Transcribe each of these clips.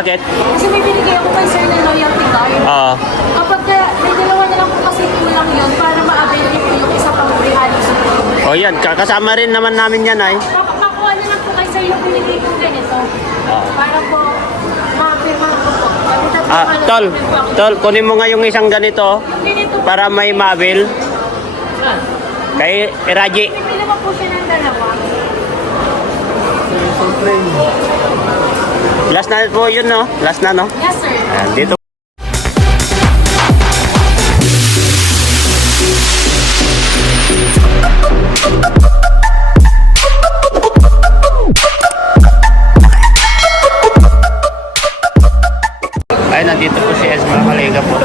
Bakit? Kasi may binigay ako kay sir na loyalty card. Oo. Kapag may dalawa na lang po kasi kulang yun para ma-avail niyo po yung isa pang regalo sa O yan, kakasama rin naman namin yan ay. Makuha na lang po kay sir yung binigay kong ganito. Para po ma-firma ko po. Tol, kunin mo nga yung isang ganito Yung ganito po, para may mabil. Kay Raji. pipili mo po siya ng dalawa. Last na po yun, no? Last na, no? Yes, sir. Ayan, dito. Ay, nandito po si Esma Kalega po.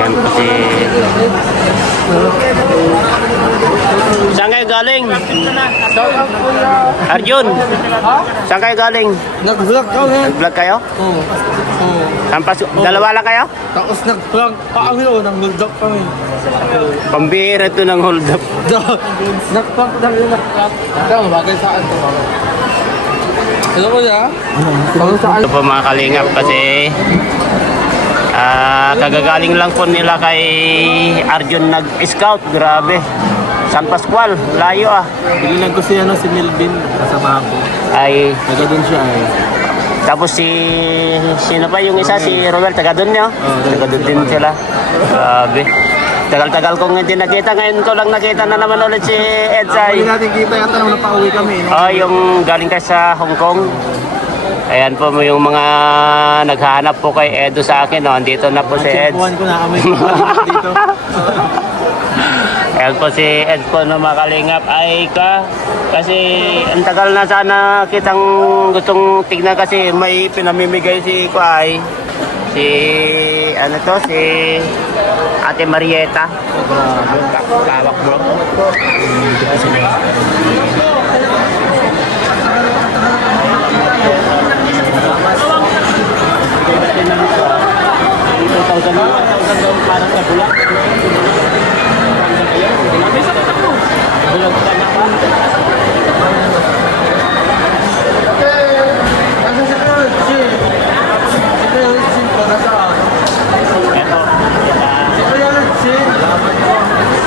Yan po si... Saan kayo galing? Arjun, saan kayo galing? Nag-vlog kami. Nag-vlog kayo? Oo. Oo. Ampas, dalawa lang kayo? Tapos nag-vlog pa kami o nag-vlog kami. Pambira ito ng hold up. Nag-vlog kami nag-vlog. Ito, bagay saan ito? Hello ko ya? Bagay saan? Ito po mga kalingap kasi kagagaling lang po nila kay Arjun nag-scout. Grabe. San Pascual, layo ah. Binilang ko siya si Melvin, kasama ko. Ay, Taga doon siya ay. tapos sino pa yung isa? Si Robert, taga doon niya? Taga doon din sila. Grabe. Tagal-tagal kong hindi nakita. Ngayon ko lang nakita na naman ulit si Edsay. Hindi natin kita yata nung napauwi kami. No? Oh, yung galing kayo sa Hong Kong. Ayan po yung mga naghahanap po kay Edo sa akin. No? Andito na po si Eds. Chimpuan ko na kami dito. Ayan po si Eds po na makalingap. Ay ka. Kasi ang tagal na sana kitang gustong tignan kasi may pinamimigay si Kuay. Si ano to? Si Ate Marieta. Kawak bro.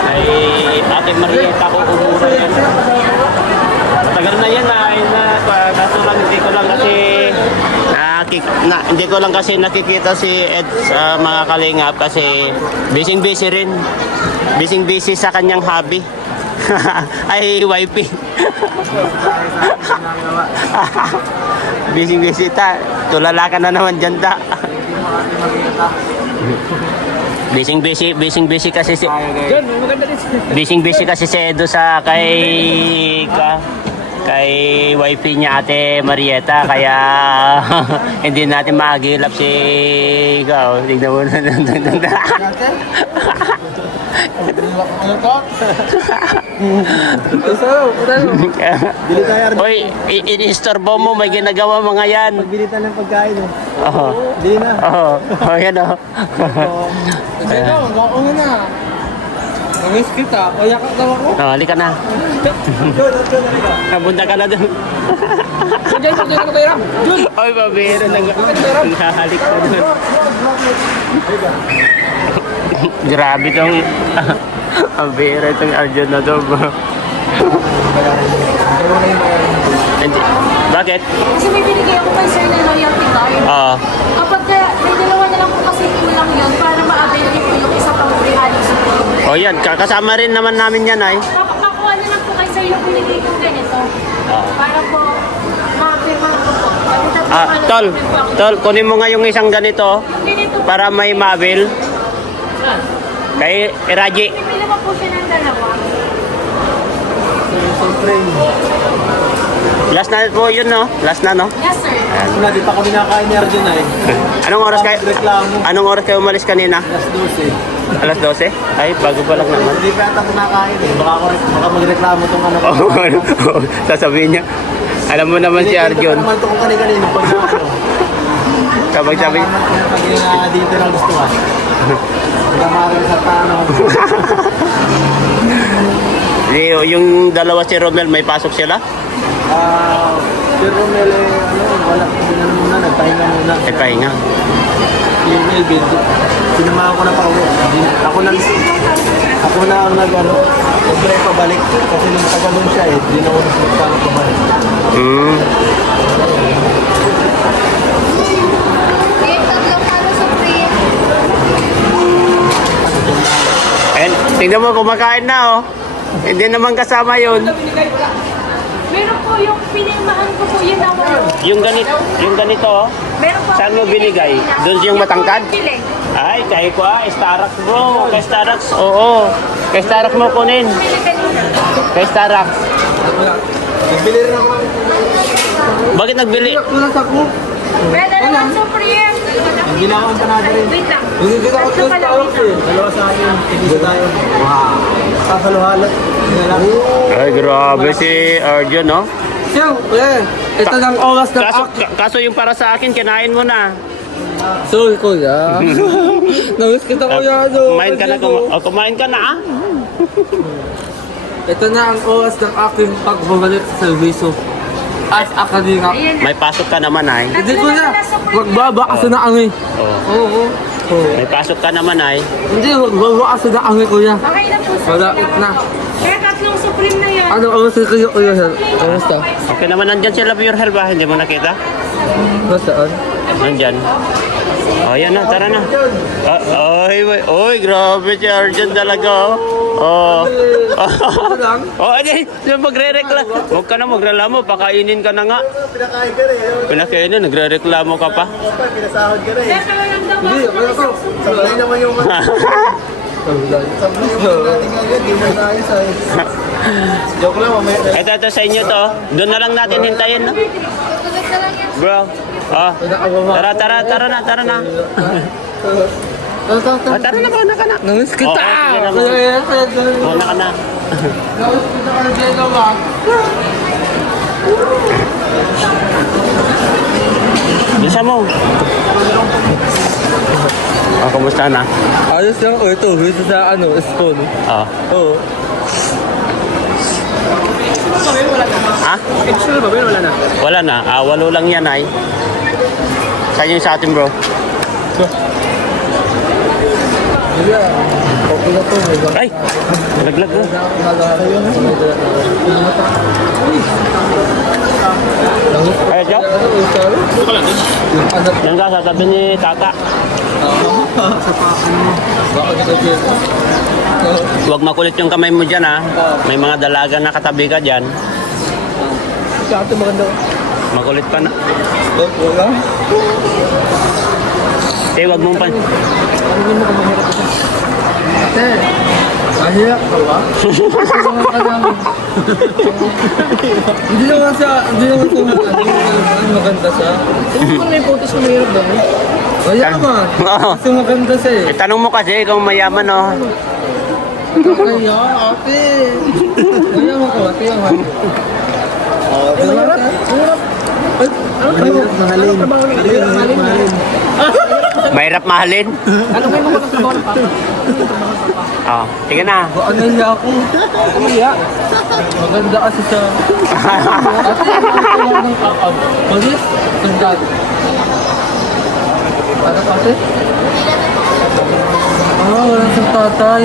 Ay Ate Marieta ko umura yan. Tagal na yan kaso lang hindi ko lang kasi nakikita si Ed sa mga kalingap kasi busy rin. Busy sa kanyang hobby. Ay wifey. busy ta. Tulala ka na naman dyan ta. Busy kasi si busy kasi si Edo sa kay wifey niya Ate Marieta kaya hindi natin magilap si ikaw. Tignan mo na. Hoy, in-istorbo mo, may ginagawa mga yan. Pagbili tayo ng pagkain. Oo. Bili na. Oo, yan o. Kasi ito, gawin mo na. Namiss kita, kaya ka daw ako. Halika na. Nabunta ka na doon. Diyan ka na tayo. Oy, pabira. Nahalik ka doon. Grabe tong pabira itong Arjun na to. Bakit? Kasi may binigay ako kay sir na loyalty card. Oo. Kapag may dalawa na lang po kasi kulang yun para ma-avail niyo po yung isa pang regalo sa O yan, kakasama rin naman namin yan ay. Makuha na lang po kay sir yung binigay kong ganito. Para po ma-firma ko po. Tol, kunin mo nga yung isang ganito Yung ganito po, para may mabil. Kay Raji. pipili mo po siya ng dalawa. Last na po yun, no? Last na, no? Yes, sir. Di pa kami nakain ni Arjun ay. Anong oras kayo umalis kanina? Alas 12. Alas 12? Ay, bago pa lang naman. Hindi pa yata kumakain eh. Baka magreklamo tong ano. Sasabihin niya. Alam mo naman si Arjun. Hindi naman ito kung kanina pag ano. Kapag sabi, Pag dito na gusto ka. Kamari sa tano. Yung dalawa si Romel, may pasok sila? Si Romel, wala ko na muna, nagpahinga muna. Nagpahinga. Si Melvin, sinamahan ko na pa uwi. Ako na ang siyempre pabalik. Kasi nung tagalon siya di na ako nagpapang pabalik. Mm. And, tingnan mo, kumakain na oh. Hindi naman kasama yun. Meron po yung pinirmahan ko po yun ako. Yung ganito oh. Meron po. Saan mo binigay? Doon yung matangkad? Pili. Ay, kaya ko Starbucks bro. Kay Starbucks, oo. Kay Starbucks mo kunin. Pili kanina. Kay Starbucks. Nagbili rin ako. Bakit nagbili? Tulas ako. May dalawang supreme. Nagbili ako ang panado rin. Wait lang. Hindi ako Tatlo pala, wait lang. Dalawa sa akin. Isa tayo. Wow. Kakalo-halo. Ay, grabe si Arjun, no? Ito lang oras ng Kaso yung para sa akin, kinain mo na. Sorry, kuya. Namiss kita, kuya. Kumain ka na, kumain ka na ah? Ito na ang oras ng aking pagbabalik sa servisyo. As akademik. Ayan na. May pasok ka naman ay. Hindi ko na. Magbabakasa na ang Oh. Oo. May pasok ka naman ay. Hindi, magbabakasa na ang kuya. Okay na po sa Malapit na. Kaya tatlong supreme na yan. Ano oras na kayo, kuya? Kamusta? Okay naman, nandyan sila Pure Health ba? Hindi mo nakita? Nasaan? Nandyan. Oh, yan na, tara na. Oy, grabe si Arjun talaga. Oh. Ito lang? Oh, hindi. Magre-reklamo. Huwag ka na magreklamo. Pakainin ka na nga. Pinakain ka rin. Pinakainin, nagre-reklamo ka pa. Pinasahod ka rin. Kaya talagang daw Hindi, ako ako ito. Sablay naman yung Sablay yung natin ngayon. Di mo na ayos ay. Joke lang, mamaya. Ito sa inyo to. Doon na lang natin hintayin, no? Bro. Oh. Tara na. Tara na, mauna ka na. Namiss kita! Oo, Kaya Mauna ka na. Namiss kita ka na dyan naman. Bisa mo. Oh, kumusta na? Ayos lang. O ito, dito sa spoon. Oh. Oo. Ha? Actually ba, wala na? Wala na. 8 lang yan ay. Saan yung sa atin, bro? Hindi ah. Okay na to. Ay! Laglag na. Ay, Jack. Yan ka, sasabi ni Tata. Huwag makulit yung kamay mo dyan, ha? May mga dalaga na katabi ka dyan. Ate maganda. Makulit pa na. Wala? Eh, huwag mong pan... Ano mo kung mahirap ito? Ate, mahirap ka ba? Hindi naman siya maganda siya. Hindi ko na yung photos na mahirap ba? Mayaman. Oo. Kasi maganda siya eh. Tanong mo kasi kung mayaman, oh. Kaya, ate. Mayaman ka ba? Tiyan ka. Mahirap? Mahirap. Mahirap mahalin. Mahirap mahalin. Mahirap mahalin. Ano kayo mga trabaho ng papa? Oh, sige na. Ano niya ako? Umiya. Maganda kasi siya. Ate, ano lang ng papa? Polis? Sundad. Ano ate? Wala siyang tatay.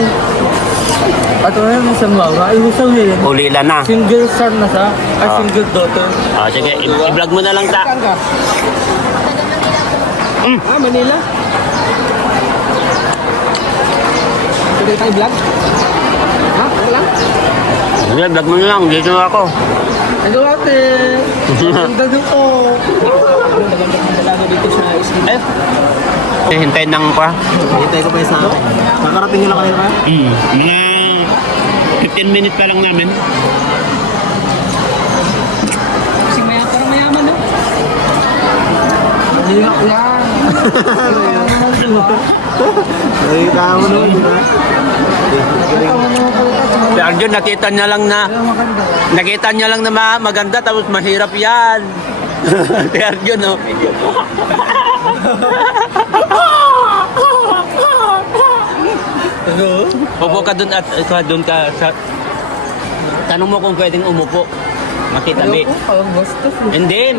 At wala na siyang mama. Ibig sabihin, Ulila na. single son na siya. Ay, single daughter. Oh, sige, i-vlog mo na lang ta. Saan ka? Manila? Pwede tayo vlog? Ha? Ano lang? Sige, vlog mo na lang. Dito na ako. Hello ate! Ganda doon ko! Naganda dito sa iskin. Hintayin ng pa. Hintay ko pa yung sa akin. Nakarating nyo lang kayo ba? Mga 15 minutes pa lang namin. Kasi parang mayaman, no? Mahirap yan! Nakita mo naman, di ba? Si Arjun, nakita niya lang na maganda tapos mahirap yan. Si Arjun, oh. Upo ka dun at doon ka sa... Tanong mo kung pwedeng umupo. Makitabi. Ayoko, parang bastos eh. Hindi,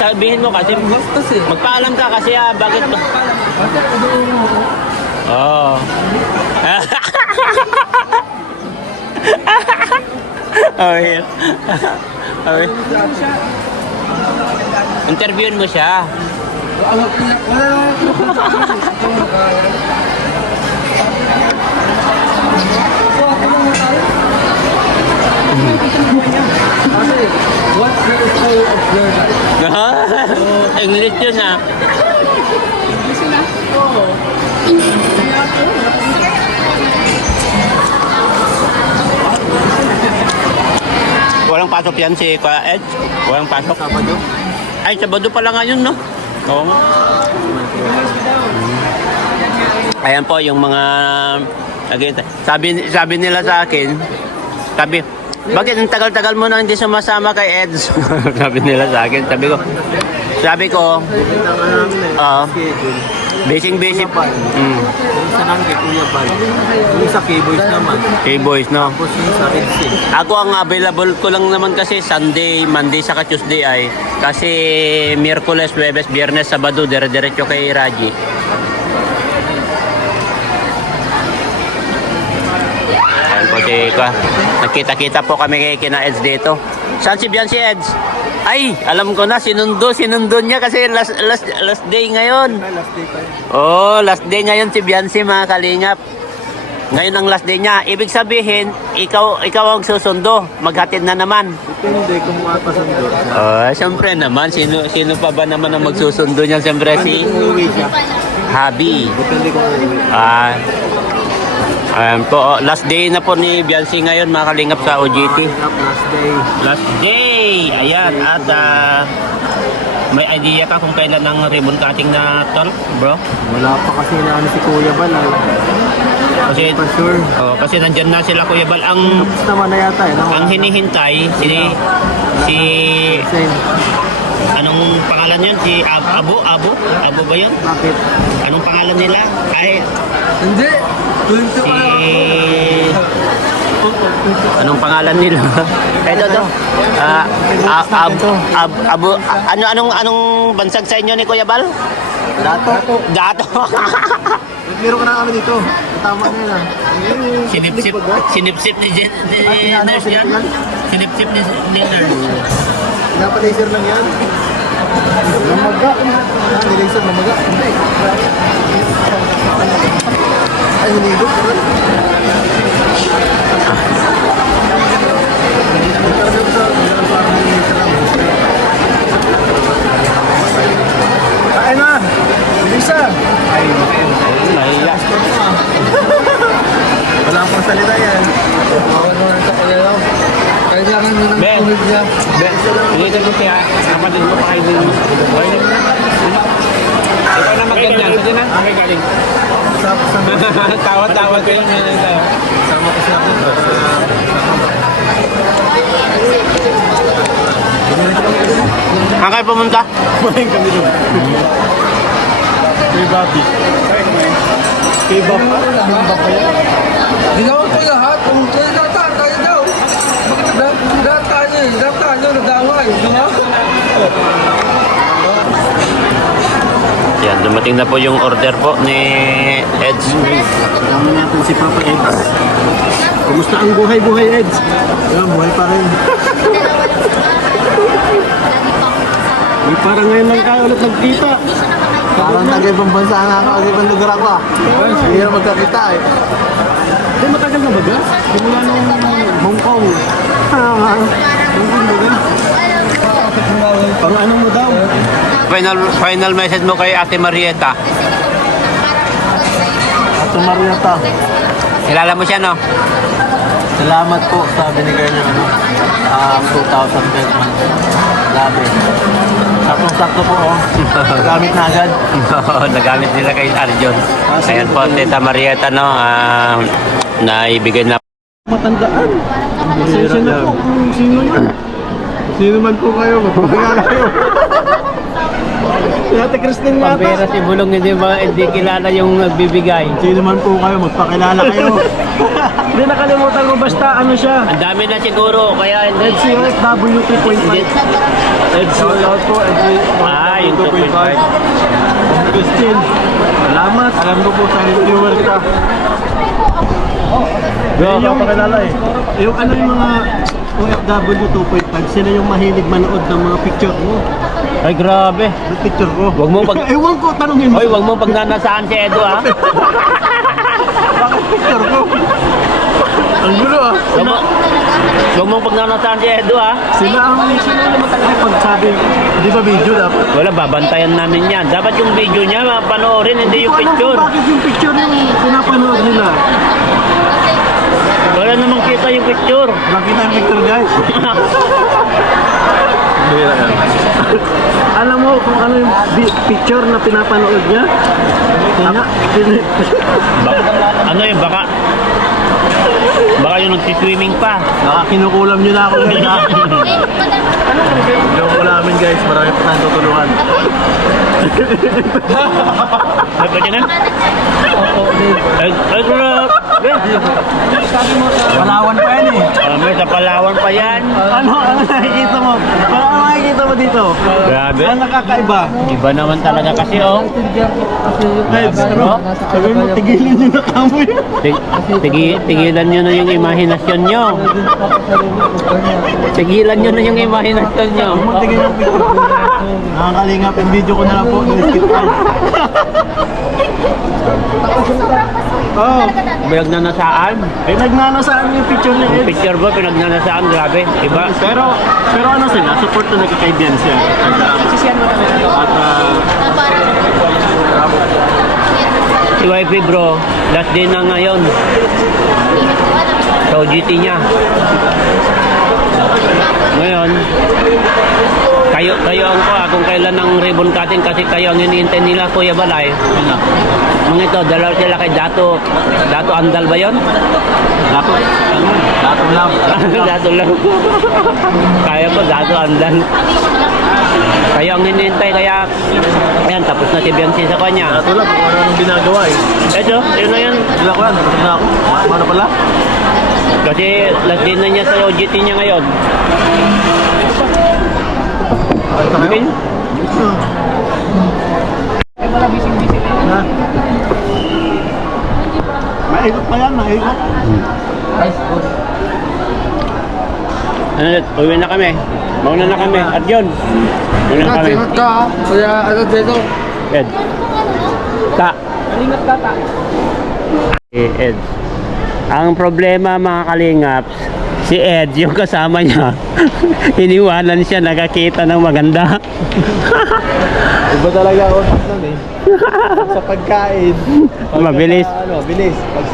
sabihin mo kasi... Bastos eh. Magpaalam ka kasi bakit... Kasi ano mo? Oo. Okay. Okay. Interviewin mo siya. Wala what's the story of your life? English yun ah. Walang pasok yan si Kuya Ed? Walang pasok? Sabado? Ay, Sabado pala ngayon, no? Oo nga. Ayan po yung mga... Sabi nila sa akin, bakit ang tagal-tagal mo na hindi sumasama kay Eds? Sabi nila sa akin, sabi ko, busy. Yung sa nang kay Kuya Bal. Yung sa K-Boys naman. K-Boys, no? Tapos yung sa Red Sea. Ako ang available ko lang naman kasi Sunday, Monday, saka Tuesday ay. Kasi Miyerkules, Huwebes, Biyernes, Sabado, dire-diretso kay Raji. Ayan po si Kwa. Nagkita-kita po kami kay kina Eds dito. Saan si Bian si Eds? Ay, alam ko na, sinundo niya kasi last day ngayon. Last day pa yun. Oh, last day ngayon si Biancy mga kalingap. Ngayon ang last day niya. Ibig sabihin, ikaw ang susundo. Maghatid na naman. Depende kung mapasundo. Oh, siyempre naman. Sino pa ba naman ang magsusundo niyan? Siyempre si Uwi siya. Habi. Depende kung uwi. Ayan po. Oh, last day na po ni Biancy ngayon mga kalingap sa OGT. Last day. Last day! Ayan. At may idea ka kung kailan ang ribbon cutting na tol, bro? Wala pa kasi na ano si Kuya Bal. Kasi, For sure. kasi nandyan na sila Kuya Bal. Ang Tapos naman na yata eh. ang hinihintay si Same. anong pangalan yun? Si Abo ba yun? Bakit? Anong pangalan nila? Ay, Hindi. si anong pangalan nila? Ito. Anong bansag sa inyo ni Kuya Bal? Dato. Dato. Meron ka na kami dito. Tama na yun ah. Sinipsip ni Nurse yan. Sinipsip ni Nurse. Pinapalaser lang yan. Namaga. Nilaser, namaga. Hindi. Ay, hinigop. Kain na! Lisa! Ay, Nahiya. wala pang salita yan. Kailangan mo ng Ben. tulog niya. Dito ko siya. Kapatid mo pa kayo din. Ikaw na magganyan. Sige na. Okay, galing. Tawad-tawad kayo. Sama ko siya. Saan kayo pumunta? Kumain kami doon. Kay Bobby. Kay Bob. Ginawa ko lahat. Kung kaya lahat, kaya daw. Lahat tayo, nadaway. Di ba? Yan, dumating na po yung order po ni Eds. Kasama natin si Papa Eds. Kumusta ang buhay-buhay, Eds? Buhay pa rin. Parang ngayon lang tayo ulit nagkita. Parang nag-ibang bansa na ako, nag-ibang lugar ako. Hindi na magkakita eh. Hindi, matagal na ba ga? Simula nung Hong Kong. Hong Kong ba ga? Parang anong mo daw? Final message mo kay Ate Marieta. Ato Marieta. Kilala mo siya, no? Salamat po, sabi ni Gernel. 2,000 man. Grabe. Sakto-sakto po, oh. Gamit na agad. Nagamit nila kay Arjon. Ayan po, Tita Marieta, no? Naibigay na. Matandaan. Pasensya na po kung sino man. Sino man po kayo, magpapagala kayo. Si Ate Christine nga Pambira si Bulong, hindi kilala yung nagbibigay. Sino man po kayo, magpakilala kayo. Hindi nakalimutan ko basta ano siya. Ang dami na siguro, kaya hindi. NCFW 3.5. Shout out po, Ah, yung 2.5. Christine, salamat. Alam ko po sa viewer ka. Bro, yung pakilala eh. Yung ano yung mga OFW 2.5, sila yung mahilig manood ng mga picture mo. Ay, grabe. Yung picture ko. Wag mo pag... Ewan ko, tanongin mo. Hoy, wag mo pagnanasaan si Edo, ha? Bakit picture ko? Ang gulo ah. Wag mo pagnanasaan si Edo, ha? Sila naman talaga pagsabi, di ba video dapat? Wala, babantayan namin yan. Dapat yung video niya, panoorin, hindi yung picture. Bakit yung picture yung pinapanood nila? Wala namang kita yung picture. Nakita yung picture guys. Alam mo kung ano yung picture na pinapanood niya? Ano yun, baka yung nagsiswimming pa. Kinukulam nyo na ako guys. Yung ulamin guys, marami pa tayong tutulungan. Ay, pwede na? Ay, grabe. Palawan pa yan eh. May sa Palawan pa yan. Ano nakikita mo? Ano nakikita mo dito? Grabe. Ano nakakaiba? Iba naman talaga kasi, oh. Guys, ano? Sabi mo, tigilin nyo na kamo yun. Tigilan nyo na yung imahinasyon nyo. Tigilan nyo na yung imahinasyon nyo. Huwag mo tigil yung picture ko. Nakakalingap yung video ko na lang po. Skip time. Oh, Pinagnanasaan. nagnanasaan yung picture niya. Yung picture ba, pinagnanasaan, grabe. Iba. Pero ano sila, support na nagkakaibigan siya. At Si YP bro, last day na ngayon. Sa OGT niya. Ngayon, kayo ang kung kailan ang ribbon cutting kasi kayo ang hinihintay nila, Kuya Balay. Mga ito, dalaw sila kay Dato Andal ba yun? Dato lang. Dato lang. Kaya ko, Dato Andal. Kayo ang hinihintay, kaya ayan, tapos na si Bianci sa kanya. Dato lang, kung ano ang ginagawa eh. Eto, yun na yan. Wala ko yan, tapos na ako. Ano pala? Kasi last day na niya sa OGT niya ngayon. Okay? Na. Maikot pa yan, maikot. Ano, uwi na kami. Mauna na kami. At yun. Uwi na kami. Ingat ka, kaya ano dito? Ed. Ta. Ingat ka, ta. Ed. Ang problema mga kalingaps, si Ed, yung kasama niya, iniwanan siya, nakakita ng maganda. Iba talaga ako nun eh. Sa pagkain. Mabilis. Bilis. Pag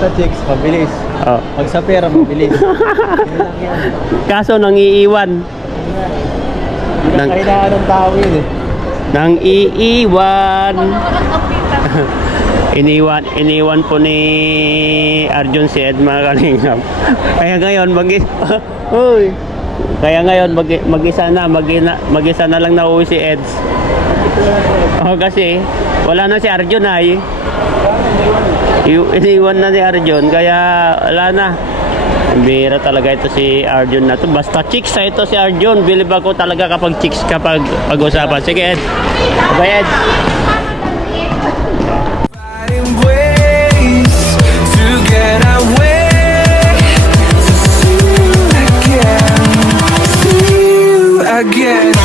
sa chicks, mabilis. Oh. Pag sa pera, mabilis. Kaso nang iiwan. Kailangan ng tao yun eh. Nang iiwan. Iniwan po ni Arjun si Ed mga kalingap. Kaya ngayon mag-isa na lang nauwi si Ed. Kasi wala na si Arjun ay. Iniwan na si Arjun kaya wala na. Bira talaga ito si Arjun na to. Basta chicks na ito si Arjun. Bilib ako talaga kapag chicks kapag pag-usapan. Sige Ed. Bye Ed. Ways to get away, to see you again, see you again.